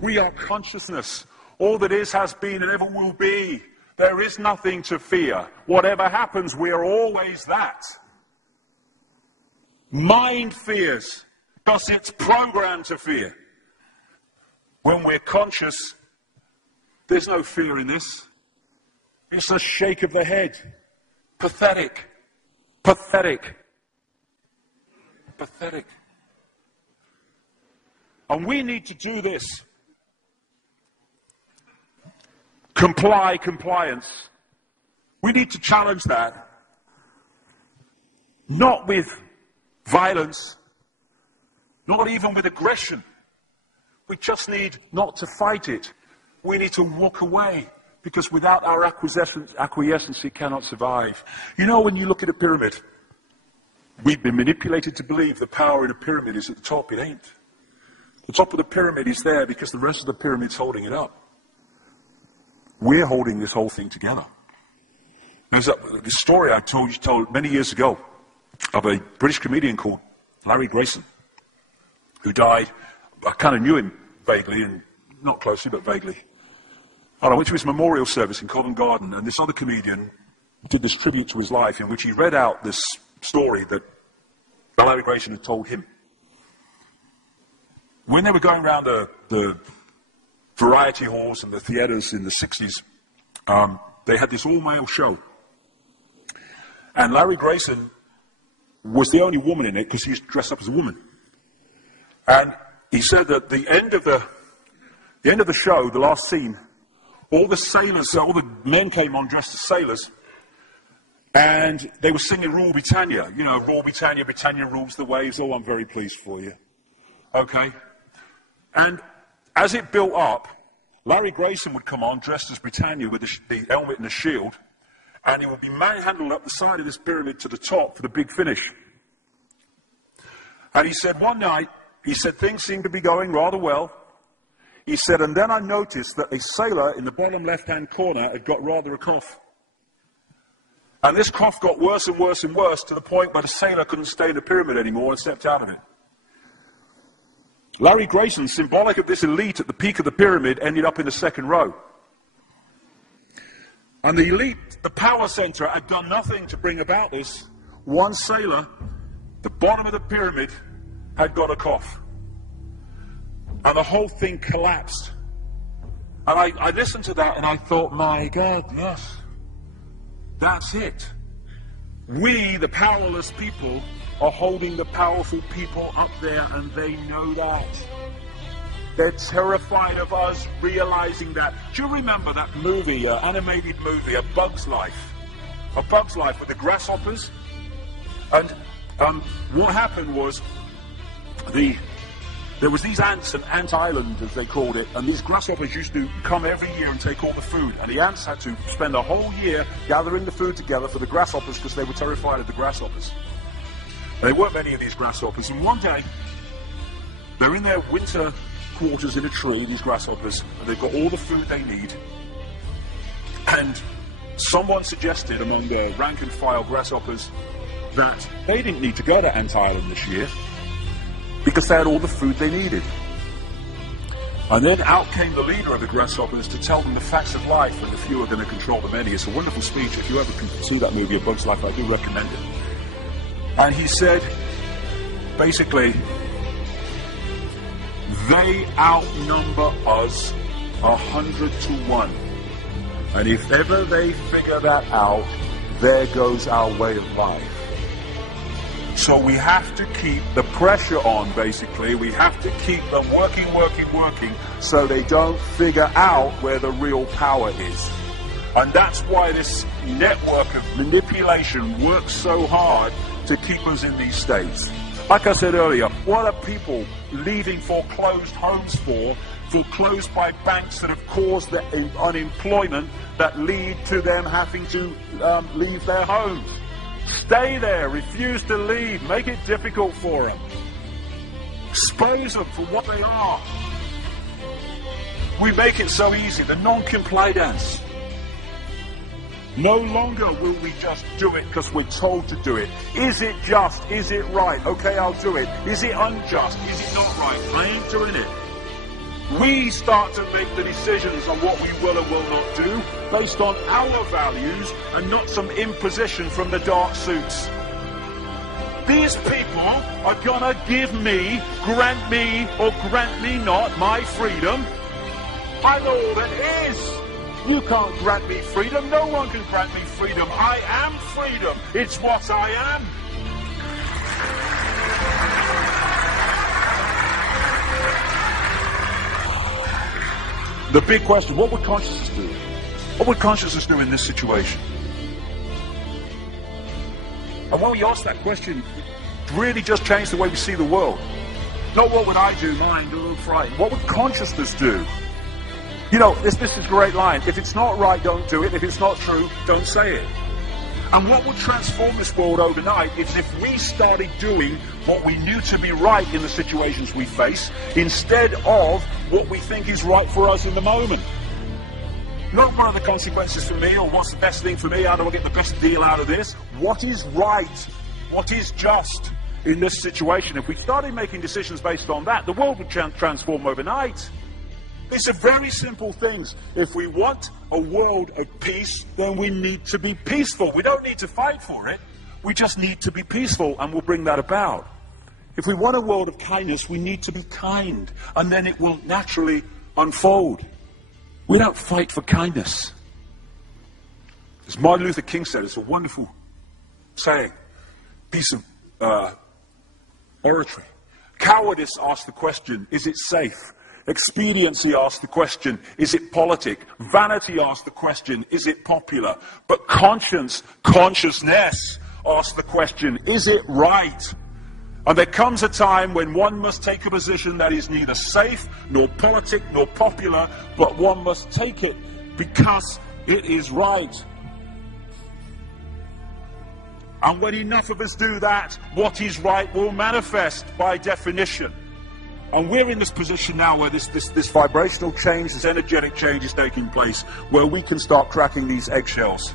We are consciousness. All that is, has been, and ever will be. There is nothing to fear. Whatever happens, we are always that. Mind fears, because it's programmed to fear. When we're conscious, there's no fear in this. It's a shake of the head. Pathetic. Pathetic. Pathetic. And we need to do this. Compliance. We need to challenge that. Not with violence, not even with aggression. We just need not to fight it. We need to walk away, because without our acquiescence, it cannot survive. You know, when you look at a pyramid, we've been manipulated to believe the power in a pyramid is at the top. It ain't. The top of the pyramid is there because the rest of the pyramid's holding it up. We're holding this whole thing together. There's this story I told many years ago of a British comedian called Larry Grayson, who died. I kind of knew him vaguely, and not closely, but vaguely. And I went to his memorial service in Covent Garden, and this other comedian did this tribute to his life in which he read out this story that Larry Grayson had told him. When they were going around the variety halls and the theatres in the 60s, they had this all-male show. And Larry Grayson was the only woman in it because he was dressed up as a woman. And he said that the end of the show, the last scene, all the sailors, all the men came on dressed as sailors, and they were singing Rule Britannia. You know, Rule Britannia, Britannia rules the waves. Oh, I'm very pleased for you. Okay? And as it built up, Larry Grayson would come on dressed as Britannia with the helmet and the shield, and he would be manhandled up the side of this pyramid to the top for the big finish. And he said one night, he said things seemed to be going rather well. He said, and then I noticed that a sailor in the bottom left-hand corner had got rather a cough. And this cough got worse and worse and worse to the point where the sailor couldn't stay in the pyramid anymore and stepped out of it. Larry Grayson, symbolic of this elite at the peak of the pyramid, ended up in the second row. And the elite, the power center, had done nothing to bring about this. One sailor, the bottom of the pyramid, had got a cough. And the whole thing collapsed. And I listened to that and I thought, my God, yes, that's it. We, the powerless people, are holding the powerful people up there, and they know that. They're terrified of us realizing that. Do you remember that movie, animated movie, A Bug's Life? A Bug's Life with the grasshoppers? And what happened was, there was these ants, an ant island as they called it, and these grasshoppers used to come every year and take all the food, and the ants had to spend a whole year gathering the food together for the grasshoppers because they were terrified of the grasshoppers. There weren't many of these grasshoppers, and one day they're in their winter quarters in a tree, these grasshoppers, and they've got all the food they need, and someone suggested among the rank and file grasshoppers that they didn't need to go to Ant Island this year because they had all the food they needed. And then out came the leader of the grasshoppers to tell them the facts of life, and the few are going to control the many. It's a wonderful speech. If you ever can see that movie, A Bug's Life, I do recommend it. And he said, basically, they outnumber us 100 to 1. And if ever they figure that out, there goes our way of life. So we have to keep the pressure on, basically. We have to keep them working, so they don't figure out where the real power is. And that's why this network of manipulation works so hard to keep us in these states. Like I said earlier, what are people leaving foreclosed homes for? Foreclosed by banks that have caused the unemployment that lead to them having to leave their homes. Stay there, refuse to leave, make it difficult for them. Expose them for what they are. We make it so easy, the non-compliance. No longer will we just do it because we're told to do it. Is it just? Is it right? Okay, I'll do it. Is it unjust? Is it not right? I ain't doing it. We start to make the decisions on what we will and will not do based on our values and not some imposition from the dark suits. These people are gonna give me, grant me, or grant me not my freedom. I'm all that is. You can't grant me freedom. No one can grant me freedom. I am freedom. It's what I am. The big question, what would consciousness do? What would consciousness do in this situation? And when we ask that question, it really just changed the way we see the world. Not what would I do, mind, or frightened. What would consciousness do? You know, this is a great line. If it's not right, don't do it. If it's not true, don't say it. And what would transform this world overnight is if we started doing what we knew to be right in the situations we face, instead of what we think is right for us in the moment. Not what are the consequences for me, or what's the best thing for me, how do I get the best deal out of this? What is right? What is just in this situation? If we started making decisions based on that, the world would transform overnight. These are very simple things. If we want a world of peace, then we need to be peaceful. We don't need to fight for it. We just need to be peaceful, and we'll bring that about. If we want a world of kindness, we need to be kind, and then it will naturally unfold. We don't fight for kindness. As Martin Luther King said, it's a wonderful saying, piece of oratory. Cowardice asks the question, is it safe? Expediency asks the question, is it politic? Vanity asks the question, is it popular? But consciousness asks the question, is it right? And there comes a time when one must take a position that is neither safe, nor politic, nor popular, but one must take it because it is right. And when enough of us do that, what is right will manifest by definition. And we're in this position now where this vibrational change, this energetic change is taking place, where we can start cracking these eggshells,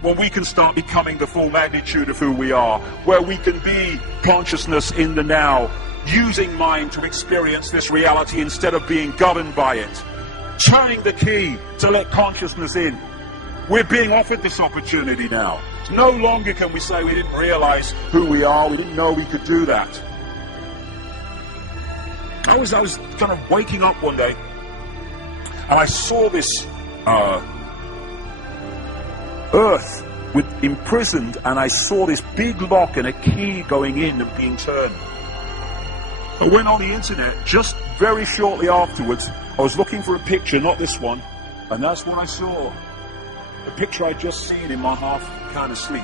where we can start becoming the full magnitude of who we are, where we can be consciousness in the now, using mind to experience this reality instead of being governed by it, turning the key to let consciousness in. We're being offered this opportunity now. No longer can we say we didn't realize who we are, we didn't know we could do that. I was kind of waking up one day, and I saw this earth imprisoned, and I saw this big lock and a key going in and being turned. I went on the internet just very shortly afterwards. I was looking for a picture, not this one, and that's what I saw. The picture I'd just seen in my half kind of sleep.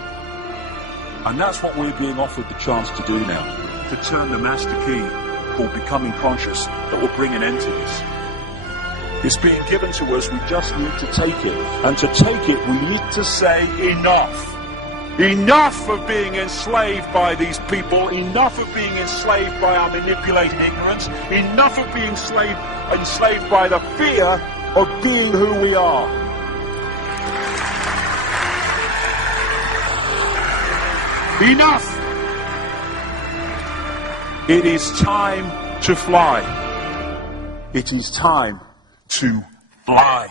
And that's what we're being offered the chance to do now, to turn the master key called becoming conscious that will bring an end to this. It's being given to us, we just need to take it. And to take it, we need to say enough. Enough of being enslaved by these people, enough of being enslaved by our manipulated ignorance, enough of being enslaved by the fear of being who we are. Enough! It is time to fly. It is time to fly.